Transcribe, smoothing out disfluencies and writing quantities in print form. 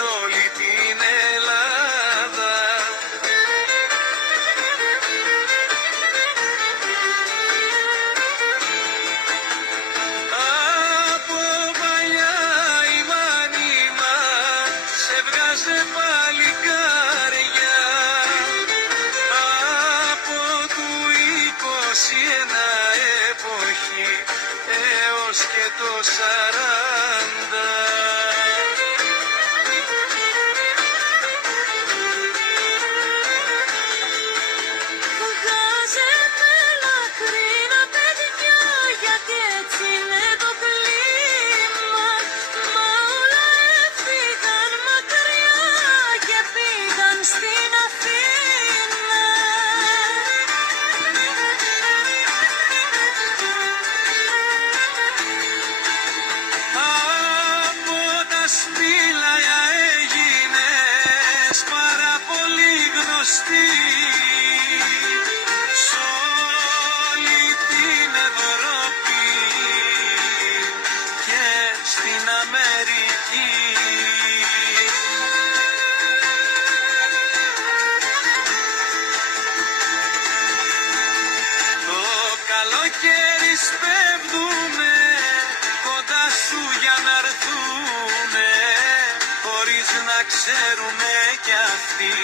όλη την Ελλάδα. Από παλιά η μάνη μας έβγαζε παλικάρια, από του 21 εποχή έως και το 40. Βγάζετε λακρύνα παιδιά, γιατί έτσι είναι το κλίμα. Μα όλα έφυγαν μακριά και πήγαν στην Αθήνα. Από τα Σπήλαια έγινες πάρα πολύ γνωστή σ' όλη την Ευρώπη και στην Αμερική. Το καλοκαίρι σπέβδουνε κοντά σου για να έρθουνε, χωρίς να ξέρουμε κι αυτοί